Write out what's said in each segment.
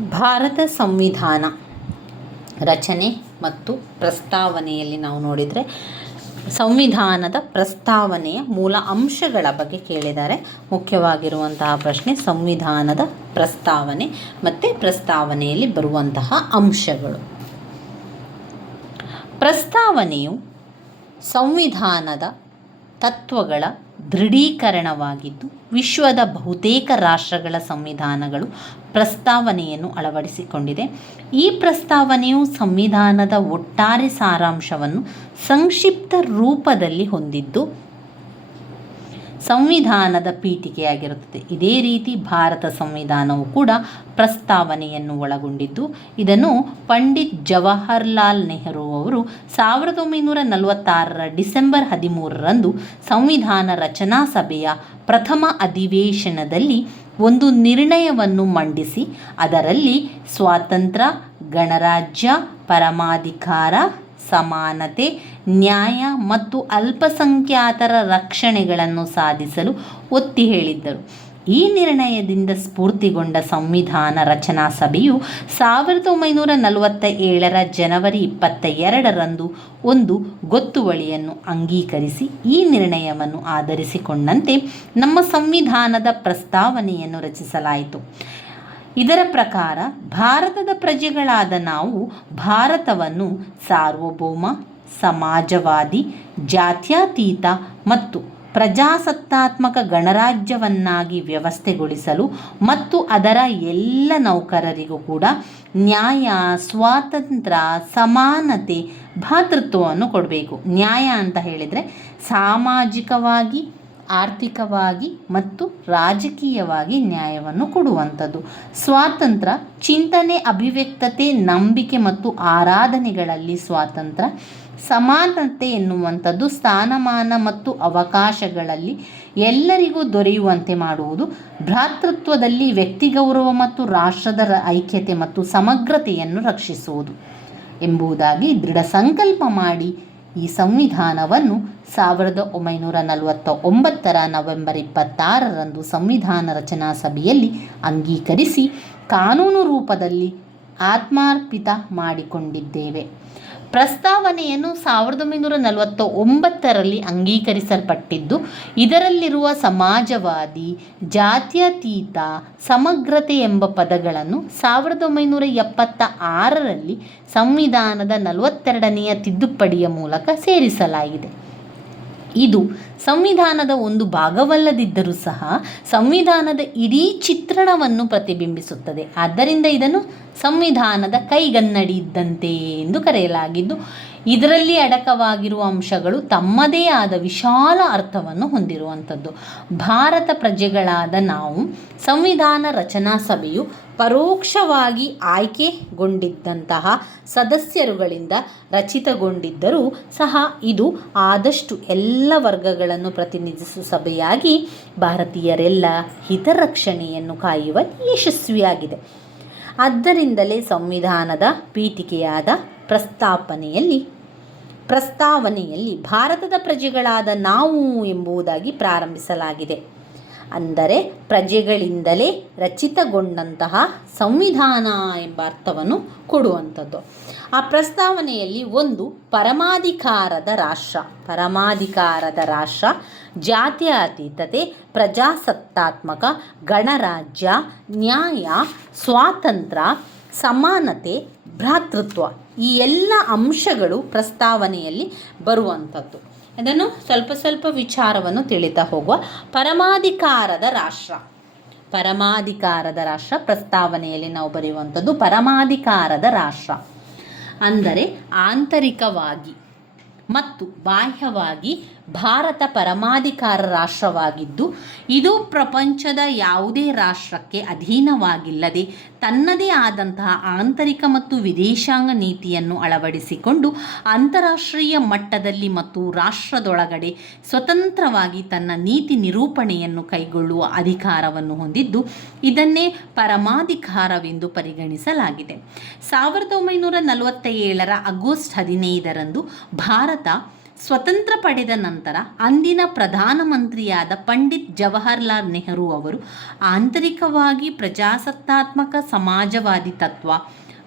ಭಾರತ ಸಂವಿಧಾನ ರಚನೆ ಮತ್ತು ಪ್ರಸ್ತಾವನೆಯಲ್ಲಿ ನಾವು ನೋಡಿದರೆ ಸಂವಿಧಾನದ ಪ್ರಸ್ತಾವನೆಯ ಮೂಲ ಅಂಶಗಳ ಬಗ್ಗೆ ಕೇಳಿದ್ದಾರೆ. ಮುಖ್ಯವಾಗಿರುವಂತಹ ಪ್ರಶ್ನೆ ಸಂವಿಧಾನದ ಪ್ರಸ್ತಾವನೆ ಮತ್ತು ಪ್ರಸ್ತಾವನೆಯಲ್ಲಿ ಬರುವಂತಹ ಅಂಶಗಳು. ಪ್ರಸ್ತಾವನೆಯು ಸಂವಿಧಾನದ ತತ್ವಗಳ ದೃಢೀಕರಣವಾಗಿದ್ದು ವಿಶ್ವದ ಬಹುತೇಕ ರಾಷ್ಟ್ರಗಳ ಸಂವಿಧಾನಗಳು ಪ್ರಸ್ತಾವನೆಯನ್ನು ಅಳವಡಿಸಿಕೊಂಡಿದೆ. ಈ ಪ್ರಸ್ತಾವನೆಯು ಸಂವಿಧಾನದ ಒಟ್ಟಾರೆ ಸಾರಾಂಶವನ್ನು ಸಂಕ್ಷಿಪ್ತ ರೂಪದಲ್ಲಿ ಹೊಂದಿದ್ದು ಸಂವಿಧಾನದ ಪೀಠಿಕೆಯಾಗಿರುತ್ತದೆ. ಇದೇ ರೀತಿ ಭಾರತ ಸಂವಿಧಾನವು ಕೂಡ ಪ್ರಸ್ತಾವನೆಯನ್ನು ಒಳಗೊಂಡಿದ್ದು, ಇದನ್ನು ಪಂಡಿತ್ ಜವಾಹರ್ಲಾಲ್ ನೆಹರು ಅವರು ಸಾವಿರದ ಒಂಬೈನೂರ ನಲವತ್ತಾರರ ಡಿಸೆಂಬರ್ ಹದಿಮೂರರಂದು ಸಂವಿಧಾನ ರಚನಾ ಸಭೆಯ ಪ್ರಥಮ ಅಧಿವೇಶನದಲ್ಲಿ ಒಂದು ನಿರ್ಣಯವನ್ನು ಮಂಡಿಸಿ, ಅದರಲ್ಲಿ ಸ್ವಾತಂತ್ರ್ಯ, ಗಣರಾಜ್ಯ, ಪರಮಾಧಿಕಾರ ಸಮಾನತೆ, ನ್ಯಾಯ ಮತ್ತು ಅಲ್ಪಸಂಖ್ಯಾತರ ರಕ್ಷಣೆಗಳನ್ನು ಸಾಧಿಸಲು ಒತ್ತಿ ಹೇಳಿದ್ದರು. ಈ ನಿರ್ಣಯದಿಂದ ಸ್ಫೂರ್ತಿಗೊಂಡ ಸಂವಿಧಾನ ರಚನಾ ಸಭೆಯು ಸಾವಿರದ ಒಂಬೈನೂರ ನಲವತ್ತ ಏಳರ ಜನವರಿ ಇಪ್ಪತ್ತ ಎರಡರಂದು ಒಂದು ಗೊತ್ತುವಳಿಯನ್ನು ಅಂಗೀಕರಿಸಿ, ಈ ನಿರ್ಣಯವನ್ನು ಆಧರಿಸಿಕೊಂಡಂತೆ ನಮ್ಮ ಸಂವಿಧಾನದ ಪ್ರಸ್ತಾವನೆಯನ್ನು ರಚಿಸಲಾಯಿತು. ಇದರ ಪ್ರಕಾರ ಭಾರತದ ಪ್ರಜೆಗಳಾದ ನಾವು ಭಾರತವನ್ನು ಸಾರ್ವಭೌಮ, ಸಮಾಜವಾದಿ, ಜಾತ್ಯತೀತ ಮತ್ತು ಪ್ರಜಾಸತ್ತಾತ್ಮಕ ಗಣರಾಜ್ಯವನ್ನಾಗಿ ವ್ಯವಸ್ಥೆಗೊಳಿಸಲು ಮತ್ತು ಅದರ ಎಲ್ಲ ನೌಕರರಿಗೂ ಕೂಡ ನ್ಯಾಯ, ಸ್ವಾತಂತ್ರ್ಯ, ಸಮಾನತೆ ಭಾತೃತ್ವವನ್ನು ಕೊಡಬೇಕು. ನ್ಯಾಯ ಅಂತ ಹೇಳಿದರೆ ಸಾಮಾಜಿಕವಾಗಿ ಆರ್ಥಿಕವಾಗಿ ಮತ್ತು ರಾಜಕೀಯವಾಗಿ ನ್ಯಾಯವನ್ನು ಕೊಡುವಂಥದ್ದು. ಸ್ವಾತಂತ್ರ್ಯ ಚಿಂತನೆ, ಅಭಿವ್ಯಕ್ತತೆ, ನಂಬಿಕೆ ಮತ್ತು ಆರಾಧನೆಗಳಲ್ಲಿ ಸ್ವಾತಂತ್ರ್ಯ ಸಮಾನತೆ ಎನ್ನುವಂಥದ್ದು ಸ್ಥಾನಮಾನ ಮತ್ತು ಅವಕಾಶಗಳಲ್ಲಿ ಎಲ್ಲರಿಗೂ ದೊರೆಯುವಂತೆ ಮಾಡುವುದು, ಭ್ರಾತೃತ್ವದಲ್ಲಿ ವ್ಯಕ್ತಿ ಗೌರವ ಮತ್ತು ರಾಷ್ಟ್ರದ ಐಕ್ಯತೆ ಮತ್ತು ಸಮಗ್ರತೆಯನ್ನು ರಕ್ಷಿಸುವುದು. ಎಂಬುದಾಗಿ ದೃಢ ಸಂಕಲ್ಪ ಮಾಡಿ ಈ ಸಂವಿಧಾನವನ್ನು ಸಾವಿರದ ಒಂಬೈನೂರ ನಲವತ್ತ ಒಂಬತ್ತರ ನವೆಂಬರ್ ಇಪ್ಪತ್ತಾರರಂದು ಸಂವಿಧಾನ ರಚನಾ ಸಭೆಯಲ್ಲಿ ಅಂಗೀಕರಿಸಿ ಕಾನೂನು ರೂಪದಲ್ಲಿ ಆತ್ಮಾರ್ಪಿತ ಮಾಡಿಕೊಂಡಿದ್ದೇವೆ. ಪ್ರಸ್ತಾವನೆಯನ್ನು ಸಾವಿರದ ಒಂಬೈನೂರ ನಲವತ್ತ ಒಂಬತ್ತರಲ್ಲಿ ಅಂಗೀಕರಿಸಲ್ಪಟ್ಟಿದ್ದು, ಇದರಲ್ಲಿರುವ ಸಮಾಜವಾದಿ, ಜಾತ್ಯತೀತ, ಸಮಗ್ರತೆ ಎಂಬ ಪದಗಳನ್ನು ಸಾವಿರದ ಒಂಬೈನೂರ ಎಪ್ಪತ್ತ ಆರರಲ್ಲಿ ಸಂವಿಧಾನದ ನಲವತ್ತೆರಡನೆಯ ತಿದ್ದುಪಡಿಯ ಮೂಲಕ ಸೇರಿಸಲಾಗಿದೆ ಇದು ಸಂವಿಧಾನದ ಒಂದು ಭಾಗವಲ್ಲದಿದ್ದರೂ ಸಹ ಸಂವಿಧಾನದ ಇಡೀ ಚಿತ್ರಣವನ್ನು ಪ್ರತಿಬಿಂಬಿಸುತ್ತದೆ. ಆದ್ದರಿಂದ ಇದನ್ನು ಸಂವಿಧಾನದ ಕೈಗನ್ನಡಿ ಇದ್ದಂತೆ ಎಂದು ಕರೆಯಲಾಗಿದ್ದು ಇದರಲ್ಲಿ ಅಡಕವಾಗಿರುವ ಅಂಶಗಳು ತಮ್ಮದೇ ಆದ ವಿಶಾಲ ಅರ್ಥವನ್ನು ಹೊಂದಿರುವಂಥದ್ದು. ಭಾರತ ಪ್ರಜೆಗಳಾದ ನಾವು ಸಂವಿಧಾನ ರಚನಾ ಸಭೆಯು ಪರೋಕ್ಷವಾಗಿ ಆಯ್ಕೆಗೊಂಡಿದ್ದಂತಹ ಸದಸ್ಯರುಗಳಿಂದ ರಚಿತಗೊಂಡಿದ್ದರೂ ಸಹ ಇದು ಆದಷ್ಟು ಎಲ್ಲ ವರ್ಗಗಳನ್ನು ಪ್ರತಿನಿಧಿಸುವ ಸಭೆಯಾಗಿ ಭಾರತೀಯರೆಲ್ಲ ಹಿತರಕ್ಷಣೆಯನ್ನು ಕಾಯುವ ಯಶಸ್ವಿಯಾಗಿದೆ. ಆದ್ದರಿಂದಲೇ ಸಂವಿಧಾನದ ಪೀಠಿಕೆಯಾದ ಪ್ರಸ್ತಾಪನೆಯಲ್ಲಿ ಪ್ರಸ್ತಾವನೆಯಲ್ಲಿ ಭಾರತದ ಪ್ರಜೆಗಳಾದ ನಾವು ಎಂಬುದಾಗಿ ಪ್ರಾರಂಭಿಸಲಾಗಿದೆ. ಅಂದರೆ ಪ್ರಜೆಗಳಿಂದಲೇ ರಚಿತಗೊಂಡಂತಹ ಸಂವಿಧಾನ ಎಂಬ ಅರ್ಥವನ್ನು ಕೊಡುವಂಥದ್ದು. ಆ ಪ್ರಸ್ತಾವನೆಯಲ್ಲಿ ಒಂದು ಪರಮಾಧಿಕಾರದ ರಾಷ್ಟ್ರ. ಪರಮಾಧಿಕಾರದ ರಾಷ್ಟ್ರ, ಜಾತ್ಯತೀತತೆ, ಪ್ರಜಾಸತ್ತಾತ್ಮಕ, ಗಣರಾಜ್ಯ, ನ್ಯಾಯ, ಸ್ವಾತಂತ್ರ್ಯ, ಸಮಾನತೆ, ಭ್ರಾತೃತ್ವ. ಈ ಎಲ್ಲ ಅಂಶಗಳು ಪ್ರಸ್ತಾವನೆಯಲ್ಲಿ ಬರುವಂಥದ್ದು. ಅದನ್ನು ಸ್ವಲ್ಪ ಸ್ವಲ್ಪ ವಿಚಾರವನ್ನು ತಿಳಿತಾ ಹೋಗುವ ಪರಮಾಧಿಕಾರದ ರಾಷ್ಟ್ರ. ಪರಮಾಧಿಕಾರದ ರಾಷ್ಟ್ರ ಪ್ರಸ್ತಾವನೆಯಲ್ಲಿ ನಾವು ಬರೆಯುವಂಥದ್ದು ಪರಮಾಧಿಕಾರದ ರಾಷ್ಟ್ರ. ಅಂದರೆ ಆಂತರಿಕವಾಗಿ ಮತ್ತು ಬಾಹ್ಯವಾಗಿ ಭಾರತ ಪರಮಾಧಿಕಾರ ರಾಷ್ಟ್ರವಾಗಿದ್ದು, ಇದು ಪ್ರಪಂಚದ ಯಾವುದೇ ರಾಷ್ಟ್ರಕ್ಕೆ ಅಧೀನವಾಗಿಲ್ಲದೆ, ತನ್ನದೇ ಆದಂತಹ ಆಂತರಿಕ ಮತ್ತು ವಿದೇಶಾಂಗ ನೀತಿಯನ್ನು ಅಳವಡಿಸಿಕೊಂಡು, ಅಂತಾರಾಷ್ಟ್ರೀಯ ಮಟ್ಟದಲ್ಲಿ ಮತ್ತು ರಾಷ್ಟ್ರದೊಳಗಡೆ ಸ್ವತಂತ್ರವಾಗಿ ತನ್ನ ನೀತಿ ನಿರೂಪಣೆಯನ್ನು ಕೈಗೊಳ್ಳುವ ಅಧಿಕಾರವನ್ನು ಹೊಂದಿದ್ದು, ಇದನ್ನೇ ಪರಮಾಧಿಕಾರವೆಂದು ಪರಿಗಣಿಸಲಾಗಿದೆ. ಸಾವಿರದ ಒಂಬೈನೂರ ನಲವತ್ತ ಏಳರ ಆಗಸ್ಟ್ ಹದಿನೈದರಂದು ಭಾರತ ಸ್ವತಂತ್ರ ಪಡೆದ ನಂತರ ಅಂದಿನ ಪ್ರಧಾನಮಂತ್ರಿಯಾದ ಪಂಡಿತ್ ಜವಾಹರ್ಲಾಲ್ ನೆಹರು ಅವರು ಆಂತರಿಕವಾಗಿ ಪ್ರಜಾಸತ್ತಾತ್ಮಕ ಸಮಾಜವಾದಿ ತತ್ವ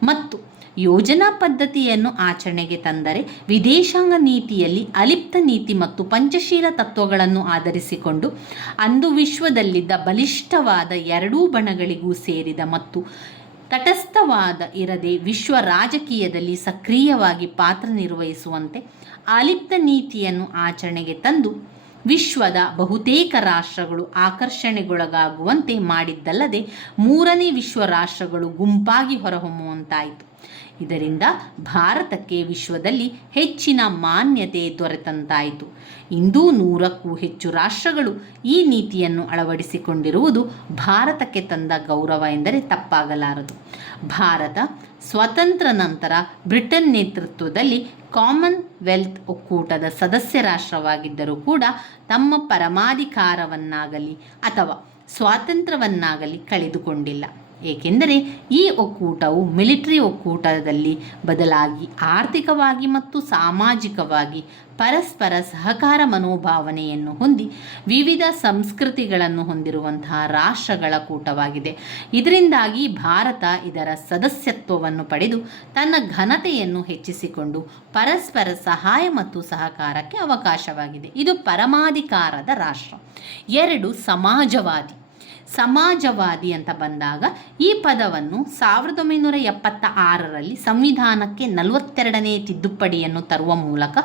ಮತ್ತು ಯೋಜನಾ ಪದ್ಧತಿಯನ್ನು ಆಚರಣೆಗೆ ತಂದರೆ ವಿದೇಶಾಂಗ ನೀತಿಯಲ್ಲಿ ಅಲಿಪ್ತ ನೀತಿ ಮತ್ತು ಪಂಚಶೀಲ ತತ್ವಗಳನ್ನು ಆಧರಿಸಿಕೊಂಡು ಅಂದು ವಿಶ್ವದಲ್ಲಿದ್ದ ಬಲಿಷ್ಠವಾದ ಎರಡೂ ಬಣಗಳಿಗೂ ಸೇರಿದ ಮತ್ತು ತಟಸ್ಥವಾದ ಇರದೆ ವಿಶ್ವ ರಾಜಕೀಯದಲ್ಲಿ ಸಕ್ರಿಯವಾಗಿ ಪಾತ್ರ ನಿರ್ವಹಿಸುವಂತೆ ಅಲಿಪ್ತ ನೀತಿಯನ್ನು ಆಚರಣೆಗೆ ತಂದು ವಿಶ್ವದ ಬಹುತೇಕ ರಾಷ್ಟ್ರಗಳು ಆಕರ್ಷಣೆಗೊಳಗಾಗುವಂತೆ ಮಾಡಿದ್ದಲ್ಲದೆ ಮೂರನೇ ವಿಶ್ವ ರಾಷ್ಟ್ರಗಳು ಗುಂಪಾಗಿ ಹೊರಹೊಮ್ಮುವಂತಾಯಿತು. ಇದರಿಂದ ಭಾರತಕ್ಕೆ ವಿಶ್ವದಲ್ಲಿ ಹೆಚ್ಚಿನ ಮಾನ್ಯತೆ ದೊರೆತಂತಾಯಿತು. ಇಂದು ನೂರಕ್ಕೂ ಹೆಚ್ಚು ರಾಷ್ಟ್ರಗಳು ಈ ನೀತಿಯನ್ನು ಅಳವಡಿಸಿಕೊಂಡಿರುವುದು ಭಾರತಕ್ಕೆ ತಂದ ಗೌರವ ಎಂದರೆ ತಪ್ಪಾಗಲಾರದು. ಭಾರತ ಸ್ವತಂತ್ರ ನಂತರ ಬ್ರಿಟನ್ ನೇತೃತ್ವದಲ್ಲಿ ಕಾಮನ್ವೆಲ್ತ್ ಒಕ್ಕೂಟದ ಸದಸ್ಯ ರಾಷ್ಟ್ರವಾಗಿದ್ದರೂ ಕೂಡ ತಮ್ಮ ಪರಮಾಧಿಕಾರವನ್ನಾಗಲಿ ಅಥವಾ ಸ್ವಾತಂತ್ರ್ಯವನ್ನಾಗಲಿ ಕಳೆದುಕೊಂಡಿಲ್ಲ. ಏಕೆಂದರೆ ಈ ಒಕ್ಕೂಟವು ಮಿಲಿಟರಿ ಒಕ್ಕೂಟದಲ್ಲಿ ಬದಲಾಗಿ ಆರ್ಥಿಕವಾಗಿ ಮತ್ತು ಸಾಮಾಜಿಕವಾಗಿ ಪರಸ್ಪರ ಸಹಕಾರ ಮನೋಭಾವನೆಯನ್ನು ಹೊಂದಿ ವಿವಿಧ ಸಂಸ್ಕೃತಿಗಳನ್ನು ಹೊಂದಿರುವಂತಹ ರಾಷ್ಟ್ರಗಳ ಕೂಟವಾಗಿದೆ. ಇದರಿಂದಾಗಿ ಭಾರತ ಇದರ ಸದಸ್ಯತ್ವವನ್ನು ಪಡೆದು ತನ್ನ ಘನತೆಯನ್ನು ಹೆಚ್ಚಿಸಿಕೊಂಡು ಪರಸ್ಪರ ಸಹಾಯ ಮತ್ತು ಸಹಕಾರಕ್ಕೆ ಅವಕಾಶವಾಗಿದೆ. ಇದು ಪರಮಾಧಿಕಾರದ ರಾಷ್ಟ್ರ. ಎರಡು ಸಮಾಜವಾದಿ. ಸಮಾಜವಾದಿ ಅಂತ ಬಂದಾಗ ಈ ಪದವನ್ನು ಸಾವಿರದ ಒಂಬೈನೂರ ಎಪ್ಪತ್ತ ಆರರಲ್ಲಿ ಸಂವಿಧಾನಕ್ಕೆ ನಲವತ್ತೆರಡನೇ ತಿದ್ದುಪಡಿಯನ್ನು ತರುವ ಮೂಲಕ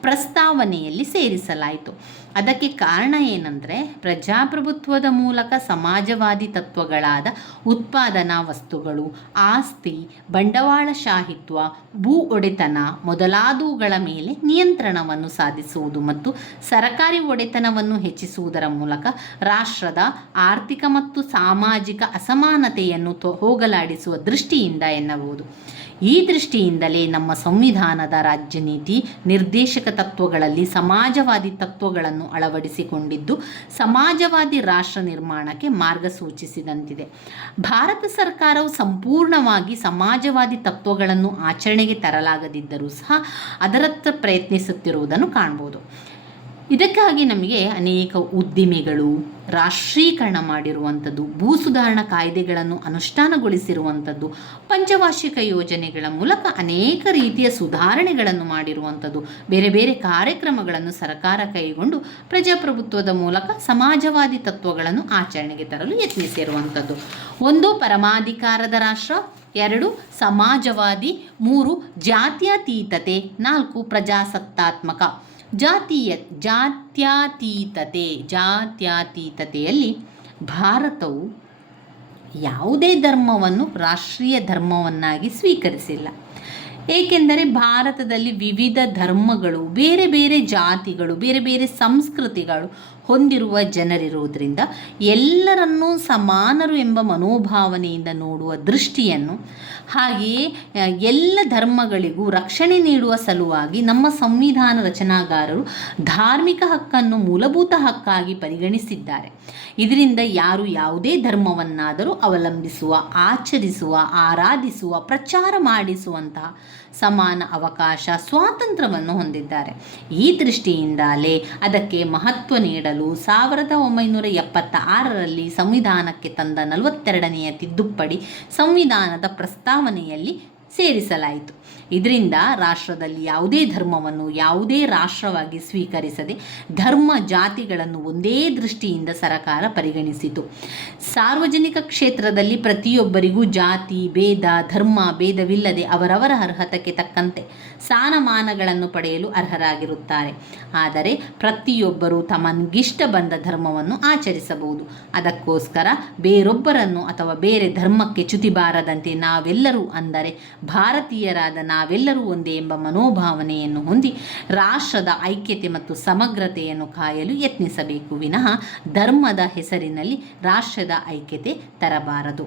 ಪ್ರಸ್ತಾವನೆಯಲ್ಲಿ ಸೇರಿಸಲಾಯಿತು. ಅದಕ್ಕೆ ಕಾರಣ ಏನಂದರೆ ಪ್ರಜಾಪ್ರಭುತ್ವದ ಮೂಲಕ ಸಮಾಜವಾದಿ ತತ್ವಗಳಾದ ಉತ್ಪಾದನಾ ವಸ್ತುಗಳು, ಆಸ್ತಿ ಬಂಡವಾಳಶಾಹಿತ್ವ ಭೂ ಒಡೆತನ ಮೊದಲಾದವುಗಳ ಮೇಲೆ ನಿಯಂತ್ರಣವನ್ನು ಸಾಧಿಸುವುದು ಮತ್ತು ಸರಕಾರಿ ಒಡೆತನವನ್ನು ಹೆಚ್ಚಿಸುವುದರ ಮೂಲಕ ರಾಷ್ಟ್ರದ ಆರ್ಥಿಕ ಮತ್ತು ಸಾಮಾಜಿಕ ಅಸಮಾನತೆಯನ್ನು ಹೋಗಲಾಡಿಸುವ ದೃಷ್ಟಿಯಿಂದ ಎನ್ನಬಹುದು. ಈ ದೃಷ್ಟಿಯಿಂದಲೇ ನಮ್ಮ ಸಂವಿಧಾನದ ರಾಜ್ಯ ನೀತಿ ನಿರ್ದೇಶಕ ತತ್ವಗಳಲ್ಲಿ ಸಮಾಜವಾದಿ ತತ್ವಗಳನ್ನು ಅಳವಡಿಸಿಕೊಂಡಿದ್ದು ಸಮಾಜವಾದಿ ರಾಷ್ಟ್ರ ನಿರ್ಮಾಣಕ್ಕೆ ಮಾರ್ಗ ಸೂಚಿಸಿದಂತಿದೆ. ಭಾರತ ಸರ್ಕಾರವು ಸಂಪೂರ್ಣವಾಗಿ ಸಮಾಜವಾದಿ ತತ್ವಗಳನ್ನು ಆಚರಣೆಗೆ ತರಲಾಗದಿದ್ದರೂ ಸಹ ಅದರತ್ತ ಪ್ರಯತ್ನಿಸುತ್ತಿರುವುದನ್ನು ಕಾಣ್ಬೋದು. ಇದಕ್ಕಾಗಿ ನಮಗೆ ಅನೇಕ ಉದ್ದಿಮೆಗಳು, ರಾಷ್ಟ್ರೀಕರಣ ಮಾಡಿರುವಂಥದ್ದು ಭೂ ಸುಧಾರಣಾ ಕಾಯ್ದೆಗಳನ್ನು ಅನುಷ್ಠಾನಗೊಳಿಸಿರುವಂಥದ್ದು, ಪಂಚವಾರ್ಷಿಕ ಯೋಜನೆಗಳ ಮೂಲಕ ಅನೇಕ ರೀತಿಯ ಸುಧಾರಣೆಗಳನ್ನು ಮಾಡಿರುವಂಥದ್ದು, ಬೇರೆ ಬೇರೆ ಕಾರ್ಯಕ್ರಮಗಳನ್ನು ಸರ್ಕಾರ ಕೈಗೊಂಡು ಪ್ರಜಾಪ್ರಭುತ್ವದ ಮೂಲಕ ಸಮಾಜವಾದಿ ತತ್ವಗಳನ್ನು ಆಚರಣೆಗೆ ತರಲು ಯತ್ನಿಸಿರುವಂಥದ್ದು. ಒಂದು, ಪರಮಾಧಿಕಾರದ ರಾಷ್ಟ್ರ. ಎರಡು, ಸಮಾಜವಾದಿ. ಮೂರು, ಜಾತ್ಯತೀತತೆ. ನಾಲ್ಕು, ಪ್ರಜಾಸತ್ತಾತ್ಮಕ. ಜಾತೀಯ ಜಾತ್ಯಾತೀತತೆ, ಜಾತ್ಯಾತೀತತೆಯಲ್ಲಿ ಭಾರತವು ಯಾವುದೇ ಧರ್ಮವನ್ನು ರಾಷ್ಟ್ರೀಯ ಧರ್ಮವನ್ನಾಗಿ ಸ್ವೀಕರಿಸಿಲ್ಲ. ಏಕೆಂದರೆ ಭಾರತದಲ್ಲಿ ವಿವಿಧ ಧರ್ಮಗಳು, ಬೇರೆ ಬೇರೆ ಜಾತಿಗಳು, ಬೇರೆ ಬೇರೆ ಸಂಸ್ಕೃತಿಗಳು ಹೊಂದಿರುವ ಜನರಿರುವುದರಿಂದ ಎಲ್ಲರನ್ನೂ ಸಮಾನರು ಎಂಬ ಮನೋಭಾವನೆಯಿಂದ ನೋಡುವ ದೃಷ್ಟಿಯನ್ನು, ಹಾಗೆಯೇ ಎಲ್ಲ ಧರ್ಮಗಳಿಗೂ ರಕ್ಷಣೆ ನೀಡುವ ಸಲುವಾಗಿ ನಮ್ಮ ಸಂವಿಧಾನ ರಚನಾಗಾರರು ಧಾರ್ಮಿಕ ಹಕ್ಕನ್ನು ಮೂಲಭೂತ ಹಕ್ಕಾಗಿ ಪರಿಗಣಿಸಿದ್ದಾರೆ. ಇದರಿಂದ ಯಾರು ಯಾವುದೇ ಧರ್ಮವನ್ನಾದರೂ ಅವಲಂಬಿಸುವ, ಆಚರಿಸುವ, ಆರಾಧಿಸುವ, ಪ್ರಚಾರ ಮಾಡಿಸುವಂತಹ ಸಮಾನ ಅವಕಾಶ, ಸ್ವಾತಂತ್ರ್ಯವನ್ನು ಹೊಂದಿದ್ದಾರೆ. ಈ ದೃಷ್ಟಿಯಿಂದಲೇ ಅದಕ್ಕೆ ಮಹತ್ವ ನೀಡಲು ಸಾವಿರದ ಒಂಬೈನೂರ ಎಪ್ಪತ್ತ ಆರರಲ್ಲಿ ಸಂವಿಧಾನಕ್ಕೆ ತಂದ ನಲವತ್ತೆರಡನೆಯ ತಿದ್ದುಪಡಿ ಸಂವಿಧಾನದ ಪ್ರಸ್ತಾವನೆಯಲ್ಲಿ ಸೇರಿಸಲಾಯಿತು. ಇದರಿಂದ ರಾಷ್ಟ್ರದಲ್ಲಿ ಯಾವುದೇ ಧರ್ಮವನ್ನು ಯಾವುದೇ ರಾಷ್ಟ್ರವಾಗಿ ಸ್ವೀಕರಿಸದೆ ಧರ್ಮ ಜಾತಿಗಳನ್ನು ಒಂದೇ ದೃಷ್ಟಿಯಿಂದ ಸರಕಾರ ಪರಿಗಣಿಸಿತು. ಸಾರ್ವಜನಿಕ ಕ್ಷೇತ್ರದಲ್ಲಿ ಪ್ರತಿಯೊಬ್ಬರಿಗೂ ಜಾತಿ, ಭೇದ, ಧರ್ಮ, ಭೇದವಿಲ್ಲದೆ ಅವರವರ ಅರ್ಹತೆಗೆ ತಕ್ಕಂತೆ ಸ್ಥಾನಮಾನಗಳನ್ನು ಪಡೆಯಲು ಅರ್ಹರಾಗಿರುತ್ತಾರೆ. ಆದರೆ ಪ್ರತಿಯೊಬ್ಬರೂ ತಮಗಿಷ್ಟ ಬಂದ ಧರ್ಮವನ್ನು ಆಚರಿಸಬಹುದು. ಅದಕ್ಕೋಸ್ಕರ ಬೇರೊಬ್ಬರನ್ನು ಅಥವಾ ಬೇರೆ ಧರ್ಮಕ್ಕೆ ಚ್ಯುತಿ ಬಾರದಂತೆ ನಾವೆಲ್ಲರೂ ಅಂದರೆ ಭಾರತೀಯರಾದ ನಾವೆಲ್ಲರೂ ಒಂದೇ ಎಂಬ ಮನೋಭಾವನೆಯನ್ನು ಹೊಂದಿ ರಾಷ್ಟ್ರದ ಐಕ್ಯತೆ ಮತ್ತು ಸಮಗ್ರತೆಯನ್ನು ಕಾಯಲು ಯತ್ನಿಸಬೇಕು. ವಿನಃ ಧರ್ಮದ ಹೆಸರಿನಲ್ಲಿ ರಾಷ್ಟ್ರದ ಐಕ್ಯತೆ ತರಬಾರದು.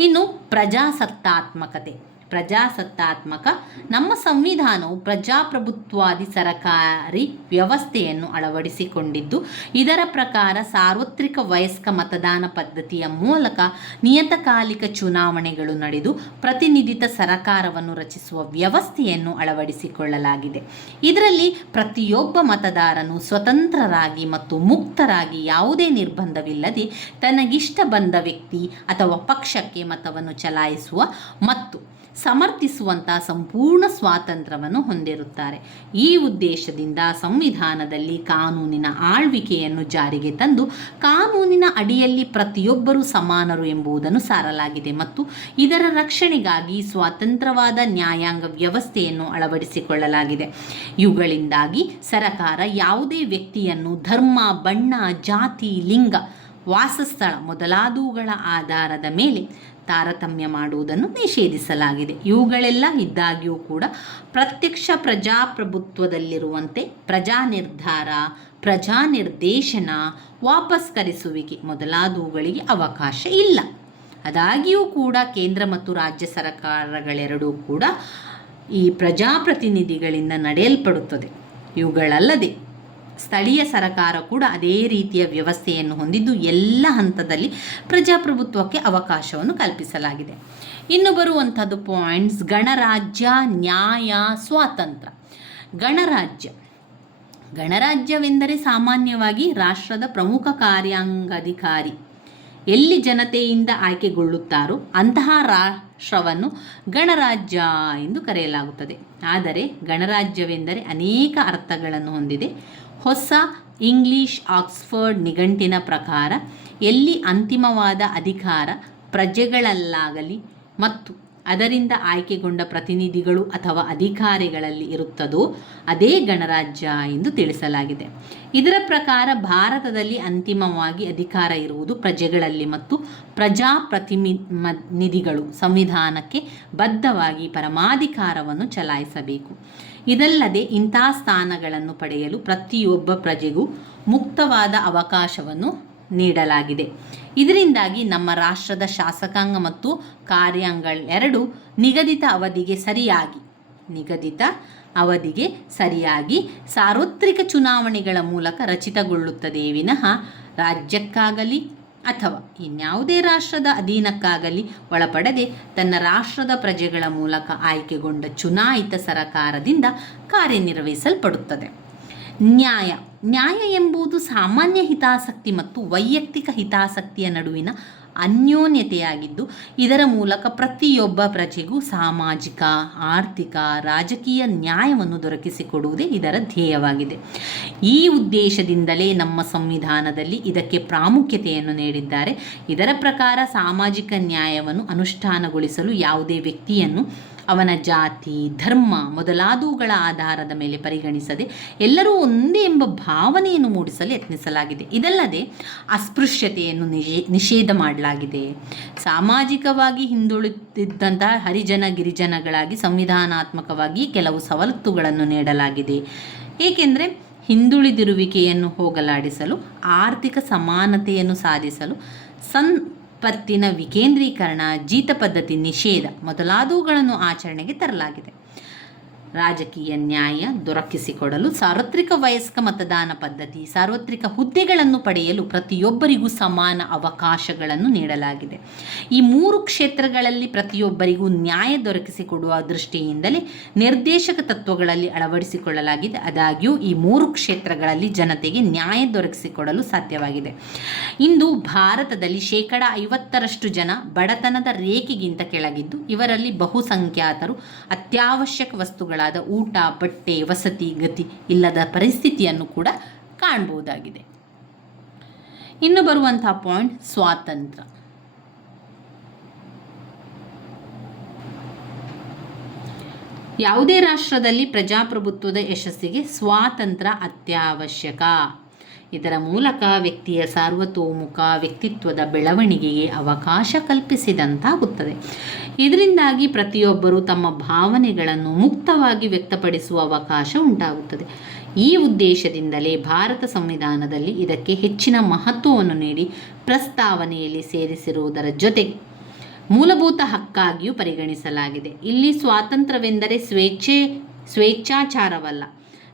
ಇನ್ನು ಪ್ರಜಾಸತ್ತಾತ್ಮಕತೆ. ಪ್ರಜಾಸತ್ತಾತ್ಮಕ. ನಮ್ಮ ಸಂವಿಧಾನವು ಪ್ರಜಾಪ್ರಭುತ್ವಾದಿ ಸರಕಾರಿ ವ್ಯವಸ್ಥೆಯನ್ನು ಅಳವಡಿಸಿಕೊಂಡಿದ್ದು, ಇದರ ಪ್ರಕಾರ ಸಾರ್ವತ್ರಿಕ ವಯಸ್ಕ ಮತದಾನ ಪದ್ಧತಿಯ ಮೂಲಕ ನಿಯತಕಾಲಿಕ ಚುನಾವಣೆಗಳು ನಡೆದು ಪ್ರತಿನಿಧಿತ ಸರಕಾರವನ್ನು ರಚಿಸುವ ವ್ಯವಸ್ಥೆಯನ್ನು ಅಳವಡಿಸಿಕೊಳ್ಳಲಾಗಿದೆ. ಇದರಲ್ಲಿ ಪ್ರತಿಯೊಬ್ಬ ಮತದಾರನು ಸ್ವತಂತ್ರರಾಗಿ ಮತ್ತು ಮುಕ್ತರಾಗಿ ಯಾವುದೇ ನಿರ್ಬಂಧವಿಲ್ಲದೆ ತನಗಿಷ್ಟ ಬಂದ ವ್ಯಕ್ತಿ ಅಥವಾ ಪಕ್ಷಕ್ಕೆ ಮತವನ್ನು ಚಲಾಯಿಸುವ ಮತ್ತು ಸಮರ್ಥಿಸುವಂಥ ಸಂಪೂರ್ಣ ಸ್ವಾತಂತ್ರ್ಯವನ್ನು ಹೊಂದಿರುತ್ತಾರೆ. ಈ ಉದ್ದೇಶದಿಂದ ಸಂವಿಧಾನದಲ್ಲಿ ಕಾನೂನಿನ ಆಳ್ವಿಕೆಯನ್ನು ಜಾರಿಗೆ ತಂದು ಕಾನೂನಿನ ಅಡಿಯಲ್ಲಿ ಪ್ರತಿಯೊಬ್ಬರೂ ಸಮಾನರು ಎಂಬುದನ್ನು ಸಾರಲಾಗಿದೆ ಮತ್ತು ಇದರ ರಕ್ಷಣೆಗಾಗಿ ಸ್ವತಂತ್ರವಾದ ನ್ಯಾಯಾಂಗ ವ್ಯವಸ್ಥೆಯನ್ನು ಅಳವಡಿಸಿಕೊಳ್ಳಲಾಗಿದೆ. ಇವುಗಳಿಂದಾಗಿ ಸರಕಾರ ಯಾವುದೇ ವ್ಯಕ್ತಿಯನ್ನು ಧರ್ಮ, ಬಣ್ಣ, ಜಾತಿ, ಲಿಂಗ, ವಾಸಸ್ಥಳ ಮೊದಲಾದವುಗಳ ಆಧಾರದ ಮೇಲೆ ತಾರತಮ್ಯ ಮಾಡುವುದನ್ನು ನಿಷೇಧಿಸಲಾಗಿದೆ. ಇವುಗಳೆಲ್ಲ ಇದ್ದಾಗ್ಯೂ ಕೂಡ ಪ್ರತ್ಯಕ್ಷ ಪ್ರಜಾಪ್ರಭುತ್ವದಲ್ಲಿರುವಂತೆ ಪ್ರಜಾ ನಿರ್ಧಾರ ಪ್ರಜಾ ನಿರ್ದೇಶನ ವಾಪಸ್ ಕರೆಸುವಿಕೆ ಮೊದಲಾದವುಗಳಿಗೆ ಅವಕಾಶ ಇಲ್ಲ. ಅದಾಗಿಯೂ ಕೂಡ ಕೇಂದ್ರ ಮತ್ತು ರಾಜ್ಯ ಸರ್ಕಾರಗಳೆರಡೂ ಕೂಡ ಈ ಪ್ರಜಾಪ್ರತಿನಿಧಿಗಳಿಂದ ನಡೆಯಲ್ಪಡುತ್ತದೆ. ಇವುಗಳಲ್ಲದೆ ಸ್ಥಳೀಯ ಸರಕಾರ ಕೂಡ ಅದೇ ರೀತಿಯ ವ್ಯವಸ್ಥೆಯನ್ನು ಹೊಂದಿದ್ದು ಎಲ್ಲ ಹಂತದಲ್ಲಿ ಪ್ರಜಾಪ್ರಭುತ್ವಕ್ಕೆ ಅವಕಾಶವನ್ನು ಕಲ್ಪಿಸಲಾಗಿದೆ. ಇನ್ನು ಬರುವಂಥದ್ದು ಪಾಯಿಂಟ್ಸ್ ಗಣರಾಜ್ಯ, ನ್ಯಾಯ, ಸ್ವಾತಂತ್ರ್ಯ. ಗಣರಾಜ್ಯ. ಗಣರಾಜ್ಯವೆಂದರೆ ಸಾಮಾನ್ಯವಾಗಿ ರಾಷ್ಟ್ರದ ಪ್ರಮುಖ ಕಾರ್ಯಾಂಗಾಧಿಕಾರಿ. ಎಲ್ಲಿ ಜನತೆಯಿಂದ ಆಯ್ಕೆಗೊಳ್ಳುತ್ತಾರೋ ಅಂತಹ ರಾಷ್ಟ್ರವನ್ನು ಗಣರಾಜ್ಯ ಎಂದು ಕರೆಯಲಾಗುತ್ತದೆ. ಆದರೆ ಗಣರಾಜ್ಯವೆಂದರೆ ಅನೇಕ ಅರ್ಥಗಳನ್ನು ಹೊಂದಿದೆ. ಹೊಸ ಇಂಗ್ಲಿಷ್ ಆಕ್ಸ್ಫರ್ಡ್ ನಿಘಂಟಿನ ಪ್ರಕಾರ, ಎಲ್ಲಿ ಅಂತಿಮವಾದ ಅಧಿಕಾರ ಪ್ರಜೆಗಳಲ್ಲಾಗಲಿ ಮತ್ತು ಅದರಿಂದ ಆಯ್ಕೆಗೊಂಡ ಪ್ರತಿನಿಧಿಗಳು ಅಥವಾ ಅಧಿಕಾರಿಗಳಲ್ಲಿ ಇರುತ್ತದೋ, ಅದೇ ಗಣರಾಜ್ಯ ಎಂದು ತಿಳಿಸಲಾಗಿದೆ. ಇದರ ಪ್ರಕಾರ ಭಾರತದಲ್ಲಿ ಅಂತಿಮವಾಗಿ ಅಧಿಕಾರ ಇರುವುದು ಪ್ರಜೆಗಳಲ್ಲಿ ಮತ್ತು ಪ್ರಜಾಪ್ರತಿಮಿ ನಿಧಿಗಳು ಸಂವಿಧಾನಕ್ಕೆ ಬದ್ಧವಾಗಿ ಪರಮಾಧಿಕಾರವನ್ನು ಚಲಾಯಿಸಬೇಕು. ಇದಲ್ಲದೆ ಇಂಥ ಸ್ಥಾನಗಳನ್ನು ಪಡೆಯಲು ಪ್ರತಿಯೊಬ್ಬ ಪ್ರಜೆಗೂ ಮುಕ್ತವಾದ ಅವಕಾಶವನ್ನು ನೀಡಲಾಗಿದೆ. ಇದರಿಂದಾಗಿ ನಮ್ಮ ರಾಷ್ಟ್ರದ ಶಾಸಕಾಂಗ ಮತ್ತು ಕಾರ್ಯಾಂಗಳೆರಡು ನಿಗದಿತ ಅವಧಿಗೆ ಸರಿಯಾಗಿ, ನಿಗದಿತ ಅವಧಿಗೆ ಸರಿಯಾಗಿ ಸಾರ್ವತ್ರಿಕ ಚುನಾವಣೆಗಳ ಮೂಲಕ ರಚಿತಗೊಳ್ಳುತ್ತದೆ ವಿನಃ ರಾಜ್ಯಕ್ಕಾಗಲಿ ಅಥವಾ ಇನ್ಯಾವುದೇ ರಾಷ್ಟ್ರದ ಅಧೀನಕ್ಕಾಗಲಿ ಒಳಪಡದೆ ತನ್ನ ರಾಷ್ಟ್ರದ ಪ್ರಜೆಗಳ ಮೂಲಕ ಆಯ್ಕೆಗೊಂಡ ಚುನಾಯಿತ ಸರಕಾರದಿಂದ ಕಾರ್ಯನಿರ್ವಹಿಸಲ್ಪಡುತ್ತದೆ. ನ್ಯಾಯ ನ್ಯಾಯ ಎಂಬುದು ಸಾಮಾನ್ಯ ಹಿತಾಸಕ್ತಿ ಮತ್ತು ವೈಯಕ್ತಿಕ ಹಿತಾಸಕ್ತಿಯ ನಡುವಿನ ಅನ್ಯೋನ್ಯತೆಯಾಗಿದ್ದು, ಇದರ ಮೂಲಕ ಪ್ರತಿಯೊಬ್ಬ ಪ್ರಜೆಗೂ ಸಾಮಾಜಿಕ, ಆರ್ಥಿಕ, ರಾಜಕೀಯ ನ್ಯಾಯವನ್ನು ದೊರಕಿಸಿಕೊಡುವುದೇ ಇದರ ಧ್ಯೇಯವಾಗಿದೆ. ಈ ಉದ್ದೇಶದಿಂದಲೇ ನಮ್ಮ ಸಂವಿಧಾನದಲ್ಲಿ ಇದಕ್ಕೆ ಪ್ರಾಮುಖ್ಯತೆಯನ್ನು ನೀಡಿದ್ದಾರೆ. ಇದರ ಪ್ರಕಾರ ಸಾಮಾಜಿಕ ನ್ಯಾಯವನ್ನು ಅನುಷ್ಠಾನಗೊಳಿಸಲು ಯಾವುದೇ ವ್ಯಕ್ತಿಯನ್ನು ಅವನ ಜಾತಿ, ಧರ್ಮ ಮೊದಲಾದವುಗಳ ಆಧಾರದ ಮೇಲೆ ಪರಿಗಣಿಸದೆ ಎಲ್ಲರೂ ಒಂದೇ ಎಂಬ ಭಾವನೆಯನ್ನು ಮೂಡಿಸಲು ಯತ್ನಿಸಲಾಗಿದೆ. ಇದಲ್ಲದೆ ಅಸ್ಪೃಶ್ಯತೆಯನ್ನು ನಿಷೇಧ ಮಾಡಲಾಗಿದೆ. ಸಾಮಾಜಿಕವಾಗಿ ಹಿಂದುಳಿದಿದ್ದಂತಹ ಹರಿಜನ, ಗಿರಿಜನಗಳಾಗಿ ಸಂವಿಧಾನಾತ್ಮಕವಾಗಿ ಕೆಲವು ಸವಲತ್ತುಗಳನ್ನು ನೀಡಲಾಗಿದೆ. ಏಕೆಂದರೆ ಹಿಂದುಳಿದಿರುವಿಕೆಯನ್ನು ಹೋಗಲಾಡಿಸಲು, ಆರ್ಥಿಕ ಸಮಾನತೆಯನ್ನು ಸಾಧಿಸಲು ಸನ್ ಪತ್ತಿನ ವಿಕೇಂದ್ರೀಕರಣ ಜೀತ ಪದ್ಧತಿ ನಿಷೇಧ ಮೊದಲಾದವುಗಳನ್ನು ಆಚರಣೆಗೆ ತರಲಾಗಿದೆ. ರಾಜಕೀಯ ನ್ಯಾಯ ದೊರಕಿಸಿಕೊಡಲು ಸಾರ್ವತ್ರಿಕ ವಯಸ್ಕ ಮತದಾನ ಪದ್ಧತಿ, ಸಾರ್ವತ್ರಿಕ ಹುದ್ದೆಗಳನ್ನು ಪಡೆಯಲು ಪ್ರತಿಯೊಬ್ಬರಿಗೂ ಸಮಾನ ಅವಕಾಶಗಳನ್ನು ನೀಡಲಾಗಿದೆ. ಈ ಮೂರು ಕ್ಷೇತ್ರಗಳಲ್ಲಿ ಪ್ರತಿಯೊಬ್ಬರಿಗೂ ನ್ಯಾಯ ದೊರಕಿಸಿಕೊಡುವ ದೃಷ್ಟಿಯಿಂದಲೇ ನಿರ್ದೇಶಕ ತತ್ವಗಳಲ್ಲಿ ಅಳವಡಿಸಿಕೊಳ್ಳಲಾಗಿದೆ. ಆದಾಗ್ಯೂ ಈ ಮೂರು ಕ್ಷೇತ್ರಗಳಲ್ಲಿ ಜನತೆಗೆ ನ್ಯಾಯ ದೊರಕಿಸಿಕೊಡಲು ಸಾಧ್ಯವಾಗಿದೆ. ಇಂದು ಭಾರತದಲ್ಲಿ ಶೇಕಡ ಐವತ್ತರಷ್ಟು ಜನ ಬಡತನದ ರೇಖೆಗಿಂತ ಕೆಳಗಿದ್ದು, ಇವರಲ್ಲಿ ಬಹುಸಂಖ್ಯಾತರು ಅತ್ಯಾವಶ್ಯಕ ವಸ್ತುಗಳ ಗಳಾದ ಊಟ, ಬಟ್ಟೆ, ವಸತಿ, ಗತಿ ಇಲ್ಲದ ಪರಿಸ್ಥಿತಿಯನ್ನು ಕೂಡ ಕಾಣಬಹುದಾಗಿದೆ ಇನ್ನು ಬರುವಂತಹ ಪಾಯಿಂಟ್ ಸ್ವಾತಂತ್ರ್ಯ. ಯಾವುದೇ ರಾಷ್ಟ್ರದಲ್ಲಿ ಪ್ರಜಾಪ್ರಭುತ್ವದ ಯಶಸ್ಸಿಗೆ ಸ್ವಾತಂತ್ರ್ಯ ಅತ್ಯವಶ್ಯಕ. ಇದರ ಮೂಲಕ ವ್ಯಕ್ತಿಯ ಸಾರ್ವತೋಮುಖ ವ್ಯಕ್ತಿತ್ವದ ಬೆಳವಣಿಗೆಗೆ ಅವಕಾಶ ಕಲ್ಪಿಸಿದಂತಾಗುತ್ತದೆ. ಇದರಿಂದಾಗಿ ಪ್ರತಿಯೊಬ್ಬರೂ ತಮ್ಮ ಭಾವನೆಗಳನ್ನು ಮುಕ್ತವಾಗಿ ವ್ಯಕ್ತಪಡಿಸುವ ಅವಕಾಶ ಉಂಟಾಗುತ್ತದೆ. ಈ ಉದ್ದೇಶದಿಂದಲೇ ಭಾರತ ಸಂವಿಧಾನದಲ್ಲಿ ಇದಕ್ಕೆ ಹೆಚ್ಚಿನ ಮಹತ್ವವನ್ನು ನೀಡಿ ಪ್ರಸ್ತಾವನೆಯಲ್ಲಿ ಸೇರಿಸಿರುವುದರ ಜೊತೆಗೆ ಮೂಲಭೂತ ಹಕ್ಕಾಗಿಯೂ ಪರಿಗಣಿಸಲಾಗಿದೆ. ಇಲ್ಲಿ ಸ್ವಾತಂತ್ರ್ಯವೆಂದರೆ ಸ್ವೇಚ್ಛೆ, ಸ್ವೇಚ್ಛಾಚಾರವಲ್ಲ.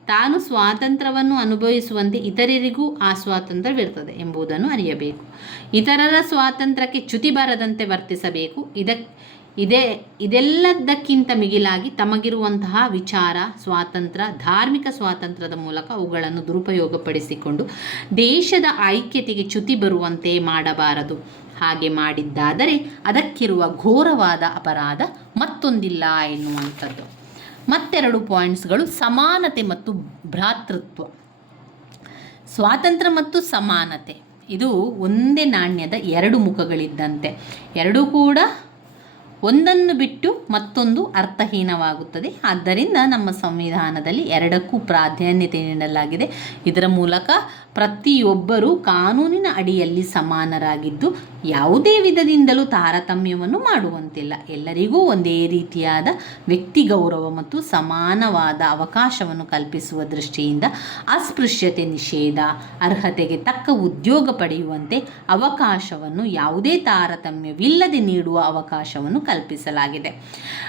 ತಾನು ಸ್ವಾತಂತ್ರ್ಯವನ್ನು ಅನುಭವಿಸುವಂತೆ ಇತರರಿಗೂ ಆ ಸ್ವಾತಂತ್ರ್ಯವಿರ್ತದೆ ಎಂಬುದನ್ನು ಅರಿಯಬೇಕು. ಇತರರ ಸ್ವಾತಂತ್ರ್ಯಕ್ಕೆ ಚ್ಯುತಿ ಬರದಂತೆ ವರ್ತಿಸಬೇಕು. ಇದಕ್ಕೆ ಇದೇ, ಇದೆಲ್ಲದಕ್ಕಿಂತ ಮಿಗಿಲಾಗಿ ತಮಗಿರುವಂತಹ ವಿಚಾರ, ಸ್ವಾತಂತ್ರ್ಯ, ಧಾರ್ಮಿಕ ಸ್ವಾತಂತ್ರ್ಯದ ಮೂಲಕ ಅವುಗಳನ್ನು ದುರುಪಯೋಗಪಡಿಸಿಕೊಂಡು ದೇಶದ ಐಕ್ಯತೆಗೆ ಚ್ಯುತಿ ಬರುವಂತೆ ಮಾಡಬಾರದು. ಹಾಗೆ ಮಾಡಿದ್ದಾದರೆ ಅದಕ್ಕಿರುವ ಘೋರವಾದ ಅಪರಾಧ ಮತ್ತೊಂದಿಲ್ಲ ಎನ್ನುವಂಥದ್ದು. ಮತ್ತೆರಡು ಪಾಯಿಂಟ್ಸ್ಗಳು ಸಮಾನತೆ ಮತ್ತು ಭ್ರಾತೃತ್ವ. ಸ್ವಾತಂತ್ರ್ಯ ಮತ್ತು ಸಮಾನತೆ. ಇದು ಒಂದೇ ನಾಣ್ಯದ ಎರಡು ಮುಖಗಳಿದ್ದಂತೆ. ಎರಡೂ ಕೂಡ ಒಂದನ್ನು ಬಿಟ್ಟು ಮತ್ತೊಂದು ಅರ್ಥಹೀನವಾಗುತ್ತದೆ. ಆದ್ದರಿಂದ ನಮ್ಮ ಸಂವಿಧಾನದಲ್ಲಿ ಎರಡಕ್ಕೂ ಪ್ರಾಧಾನ್ಯತೆ ನೀಡಲಾಗಿದೆ. ಇದರ ಮೂಲಕ ಪ್ರತಿಯೊಬ್ಬರೂ ಕಾನೂನಿನ ಅಡಿಯಲ್ಲಿ ಸಮಾನರಾಗಿದ್ದು, ಯಾವುದೇ ವಿಧದಿಂದಲೂ ತಾರತಮ್ಯವನ್ನು ಮಾಡುವಂತಿಲ್ಲ. ಎಲ್ಲರಿಗೂ ಒಂದೇ ರೀತಿಯಾದ ವ್ಯಕ್ತಿ ಗೌರವ ಮತ್ತು ಸಮಾನವಾದ ಅವಕಾಶವನ್ನು ಕಲ್ಪಿಸುವ ದೃಷ್ಟಿಯಿಂದ ಅಸ್ಪೃಶ್ಯತೆ, ನಿಷೇಧ, ಅರ್ಹತೆಗೆ ತಕ್ಕ ಉದ್ಯೋಗ ಪಡೆಯುವಂತೆ ಅವಕಾಶವನ್ನು ಯಾವುದೇ ತಾರತಮ್ಯವಿಲ್ಲದೆ ನೀಡುವ ಅವಕಾಶವನ್ನು ಕಲ್ಪಿಸಲಾಗಿದೆ.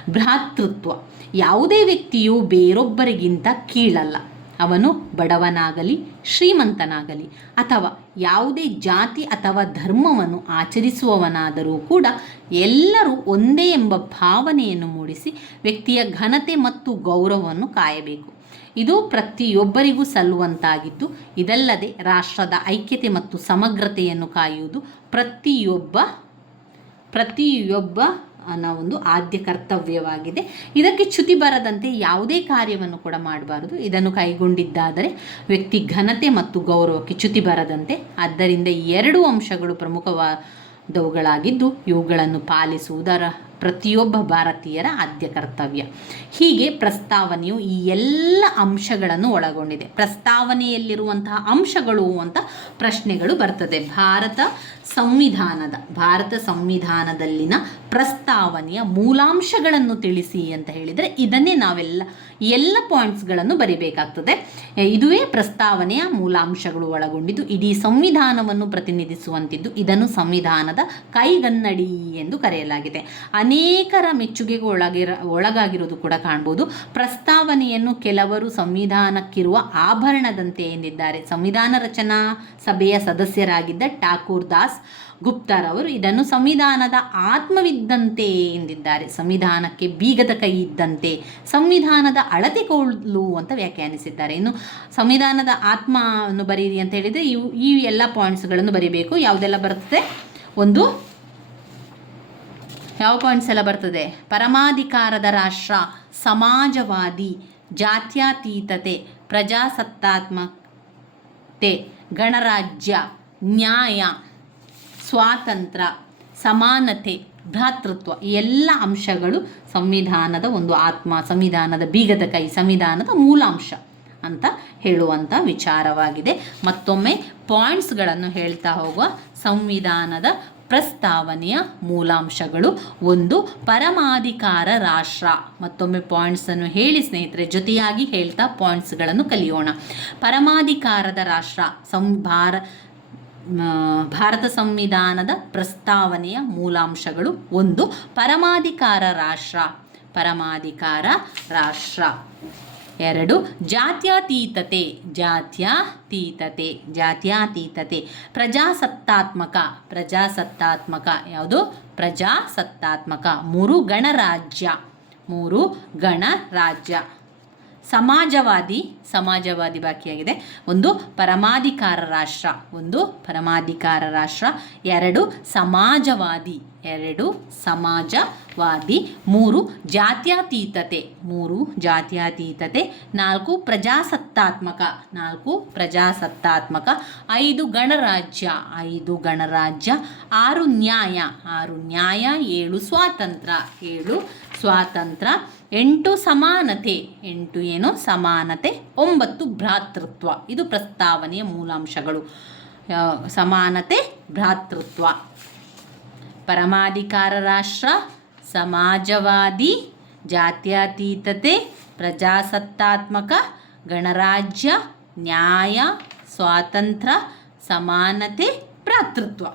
ಭ್ರಾತೃತ್ವ. ಯಾವುದೇ ವ್ಯಕ್ತಿಯು ಬೇರೊಬ್ಬರಿಗಿಂತ ಕೀಳಲ್ಲ. ಅವನು ಬಡವನಾಗಲಿ, ಶ್ರೀಮಂತನಾಗಲಿ, ಅಥವಾ ಯಾವುದೇ ಜಾತಿ ಅಥವಾ ಧರ್ಮವನ್ನು ಆಚರಿಸುವವನಾದರೂ ಕೂಡ ಎಲ್ಲರೂ ಒಂದೇ ಎಂಬ ಭಾವನೆಯನ್ನು ಮೂಡಿಸಿ ವ್ಯಕ್ತಿಯ ಘನತೆ ಮತ್ತು ಗೌರವವನ್ನು ಕಾಯಬೇಕು. ಇದು ಪ್ರತಿಯೊಬ್ಬರಿಗೂ ಸಲ್ಲುವಂತಾಗಿದ್ದು, ಇದಲ್ಲದೆ ರಾಷ್ಟ್ರದ ಐಕ್ಯತೆ ಮತ್ತು ಸಮಗ್ರತೆಯನ್ನು ಕಾಯುವುದು ಪ್ರತಿಯೊಬ್ಬ ಪ್ರತಿಯೊಬ್ಬ ಅನ್ನೋ ಒಂದು ಆದ್ಯ ಕರ್ತವ್ಯವಾಗಿದೆ. ಇದಕ್ಕೆ ಚ್ಯುತಿ ಬರದಂತೆ ಯಾವುದೇ ಕಾರ್ಯವನ್ನು ಕೂಡ ಮಾಡಬಾರದು. ಇದನ್ನು ಕೈಗೊಂಡಿದ್ದಾದರೆ ವ್ಯಕ್ತಿ ಘನತೆ ಮತ್ತು ಗೌರವಕ್ಕೆ ಚ್ಯುತಿ ಬರದಂತೆ. ಆದ್ದರಿಂದ ಎರಡು ಅಂಶಗಳು ಪ್ರಮುಖವಾದವುಗಳಾಗಿದ್ದು, ಇವುಗಳನ್ನು ಪಾಲಿಸುವುದರ ಪ್ರತಿಯೊಬ್ಬ ಭಾರತೀಯರ ಆದ್ಯ ಕರ್ತವ್ಯ. ಹೀಗೆ ಪ್ರಸ್ತಾವನೆಯು ಈ ಎಲ್ಲ ಅಂಶಗಳನ್ನು ಒಳಗೊಂಡಿದೆ. ಪ್ರಸ್ತಾವನೆಯಲ್ಲಿರುವಂತಹ ಅಂಶಗಳು ಅಂತ ಪ್ರಶ್ನೆಗಳು ಬರ್ತದೆ. ಭಾರತ ಸಂವಿಧಾನದ, ಭಾರತ ಸಂವಿಧಾನದಲ್ಲಿನ ಪ್ರಸ್ತಾವನೆಯ ಮೂಲಾಂಶಗಳನ್ನು ತಿಳಿಸಿ ಅಂತ ಹೇಳಿದರೆ ಇದನ್ನೇ ನಾವೆಲ್ಲ, ಎಲ್ಲ ಪಾಯಿಂಟ್ಸ್ಗಳನ್ನು ಬರಿಬೇಕಾಗ್ತದೆ. ಇದುವೇ ಪ್ರಸ್ತಾವನೆಯ ಮೂಲಾಂಶಗಳು ಒಳಗೊಂಡಿದ್ದು, ಇಡೀ ಸಂವಿಧಾನವನ್ನು ಪ್ರತಿನಿಧಿಸುವಂತಿದ್ದು ಇದನ್ನು ಸಂವಿಧಾನದ ಕೈಗನ್ನಡಿ ಎಂದು ಕರೆಯಲಾಗಿದೆ. ಅನೇಕರ ಮೆಚ್ಚುಗೆಗೆ ಒಳಗಿರ ಒಳಗಾಗಿರೋದು ಕೂಡ ಕಾಣ್ಬೋದು. ಪ್ರಸ್ತಾವನೆಯನ್ನು ಕೆಲವರು ಸಂವಿಧಾನಕ್ಕಿರುವ ಆಭರಣದಂತೆ ಎಂದಿದ್ದಾರೆ. ಸಂವಿಧಾನ ರಚನಾ ಸಭೆಯ ಸದಸ್ಯರಾಗಿದ್ದ ಠಾಕೂರ್ ದಾಸ್ ಗುಪ್ತಾರವರು ಇದನ್ನು ಸಂವಿಧಾನದ ಆತ್ಮವಿದ್ದಂತೆ ಎಂದಿದ್ದಾರೆ. ಸಂವಿಧಾನಕ್ಕೆ ಬೀಗದ ಕೈ ಇದ್ದಂತೆ, ಸಂವಿಧಾನದ ಅಳತೆ ಕೊಳ್ಳು ಅಂತ ವ್ಯಾಖ್ಯಾನಿಸಿದ್ದಾರೆ. ಇನ್ನು ಸಂವಿಧಾನದ ಆತ್ಮವನ್ನು ಬರೀರಿ ಅಂತ ಹೇಳಿದರೆ ಇವು, ಈ ಎಲ್ಲ ಪಾಯಿಂಟ್ಸ್ಗಳನ್ನು ಬರೀಬೇಕು. ಯಾವುದೆಲ್ಲ ಬರ್ತದೆ? ಒಂದು, ಯಾವ ಪಾಯಿಂಟ್ಸ್ ಎಲ್ಲ ಬರ್ತದೆ? ಪರಮಾಧಿಕಾರದ ರಾಷ್ಟ್ರ, ಸಮಾಜವಾದಿ, ಜಾತ್ಯತೀತತೆ, ಪ್ರಜಾಸತ್ತಾತ್ಮಕತೆ, ಗಣರಾಜ್ಯ, ನ್ಯಾಯ ಸ್ವಾತಂತ್ರ್ಯ ಸಮಾನತೆ, ಭ್ರಾತೃತ್ವ ಈ ಎಲ್ಲ ಅಂಶಗಳು ಸಂವಿಧಾನದ ಒಂದು ಆತ್ಮ, ಸಂವಿಧಾನದ ಬೀಗದ ಕೈ, ಸಂವಿಧಾನದ ಮೂಲಾಂಶ ಅಂತ ಹೇಳುವಂಥ ವಿಚಾರವಾಗಿದೆ. ಮತ್ತೊಮ್ಮೆ ಪಾಯಿಂಟ್ಸ್ಗಳನ್ನು ಹೇಳ್ತಾ ಹೋಗುವ ಸಂವಿಧಾನದ ಪ್ರಸ್ತಾವನೆಯ ಮೂಲಾಂಶಗಳು. ಒಂದು, ಪರಮಾಧಿಕಾರ ರಾಷ್ಟ್ರ. ಮತ್ತೊಮ್ಮೆ ಪಾಯಿಂಟ್ಸನ್ನು ಹೇಳಿ ಸ್ನೇಹಿತರೆ, ಜೊತೆಯಾಗಿ ಹೇಳ್ತಾ ಪಾಯಿಂಟ್ಸ್ಗಳನ್ನು ಕಲಿಯೋಣ. ಪರಮಾಧಿಕಾರದ ರಾಷ್ಟ್ರ, ಸಂಭಾರ ಭಾರತ ಸಂವಿಧಾನದ ಪ್ರಸ್ತಾವನೆಯ ಮೂಲಾಂಶಗಳು ಒಂದು, ಪರಮಾಧಿಕಾರ ರಾಷ್ಟ್ರ ಪರಮಾಧಿಕಾರ ರಾಷ್ಟ್ರ. ಎರಡು, ಜಾತ್ಯತೀತತೆ ಜಾತ್ಯತೀತತೆ ಜಾತ್ಯತೀತತೆ. ಪ್ರಜಾಸತ್ತಾತ್ಮಕ ಪ್ರಜಾಸತ್ತಾತ್ಮಕ, ಯಾವುದು? ಪ್ರಜಾಸತ್ತಾತ್ಮಕ. ಮೂರು, ಗಣರಾಜ್ಯ. ಮೂರು, ಗಣರಾಜ್ಯ. ಸಮಾಜವಾದಿ ಸಮಾಜವಾದಿ ಬಾಕಿಯಾಗಿದೆ. ಒಂದು ಪರಮಾಧಿಕಾರ ರಾಷ್ಟ್ರ ಒಂದು ಪರಮಾಧಿಕಾರ ರಾಷ್ಟ್ರ ಎರಡು ಸಮಾಜವಾದಿ. ಎರಡು, ಸಮಾಜವಾದಿ. ಮೂರು, ಜಾತ್ಯತೀತತೆ. ಮೂರು, ಜಾತ್ಯತೀತತೆ. ನಾಲ್ಕು, ಪ್ರಜಾಸತ್ತಾತ್ಮಕ. ನಾಲ್ಕು, ಪ್ರಜಾಸತ್ತಾತ್ಮಕ. ಐದು, ಗಣರಾಜ್ಯ. ಐದು, ಗಣರಾಜ್ಯ. ಆರು, ನ್ಯಾಯ. ಆರು, ನ್ಯಾಯ. ಏಳು ಸ್ವಾತಂತ್ರ್ಯ ಏಳು ಸ್ವಾತಂತ್ರ್ಯ ಎಂಟು, ಸಮಾನತೆ. ಎಂಟು, ಏನು? ಸಮಾನತೆ. ಒಂಬತ್ತು, ಭ್ರಾತೃತ್ವ. ಇದು ಪ್ರಸ್ತಾವನೆಯ ಮೂಲಾಂಶಗಳು. ಸಮಾನತೆ, ಭ್ರಾತೃತ್ವ. ಪರಮಾಧಿಕಾರ ರಾಷ್ಟ್ರ ಸಮಾಜವಾದಿ, ಜಾತ್ಯತೀತತೆ, ಪ್ರಜಾಸತ್ತಾತ್ಮಕ, ಗಣರಾಜ್ಯ, ನ್ಯಾಯ, ಸ್ವಾತಂತ್ರ್ಯ, ಸಮಾನತೆ, ಭ್ರಾತೃತ್ವ.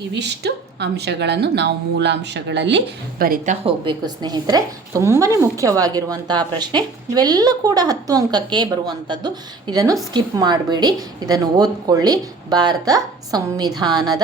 ಇವಿಷ್ಟು ಅಂಶಗಳನ್ನು ನಾವು ಮೂಲಾಂಶಗಳಲ್ಲಿ ಬರಿತಾ ಹೋಗಬೇಕು ಸ್ನೇಹಿತರೆ. ತುಂಬಾ ಮುಖ್ಯವಾಗಿರುವಂತಹ ಪ್ರಶ್ನೆ. ಇವೆಲ್ಲ ಕೂಡ ಹತ್ತು ಅಂಕಕ್ಕೆ ಬರುವಂಥದ್ದು. ಇದನ್ನು ಸ್ಕಿಪ್ ಮಾಡಬೇಡಿ. ಇದನ್ನು ಓದ್ಕೊಳ್ಳಿ. ಭಾರತ ಸಂವಿಧಾನದ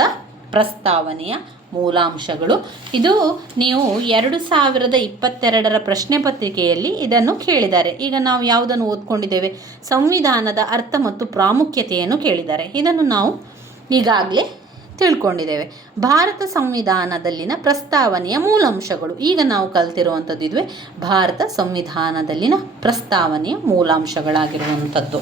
ಪ್ರಸ್ತಾವನೆಯ ಮೂಲಾಂಶಗಳು. ಇದು ನೀವು ಎರಡು ಸಾವಿರದ ಇಪ್ಪತ್ತೆರಡರ ಪ್ರಶ್ನೆ ಪತ್ರಿಕೆಯಲ್ಲಿ ಇದನ್ನು ಕೇಳಿದ್ದಾರೆ. ಈಗ ನಾವು ಯಾವುದನ್ನು ಓದ್ಕೊಂಡಿದ್ದೇವೆ? ಸಂವಿಧಾನದ ಅರ್ಥ ಮತ್ತು ಪ್ರಾಮುಖ್ಯತೆಯನ್ನು ಕೇಳಿದ್ದಾರೆ. ಇದನ್ನು ನಾವು ಈಗಾಗಲೇ ತಿಳ್ಕೊಂಡಿದ್ದೇವೆ. ಭಾರತ ಸಂವಿಧಾನದಲ್ಲಿನ ಪ್ರಸ್ತಾವನೆಯ ಮೂಲಾಂಶಗಳು. ಈಗ ನಾವು ಕಲ್ತಿರುವಂಥದ್ದು ಇದುವೆ ಭಾರತ ಸಂವಿಧಾನದಲ್ಲಿನ ಪ್ರಸ್ತಾವನೆಯ ಮೂಲಾಂಶಗಳಾಗಿರುವಂಥದ್ದು.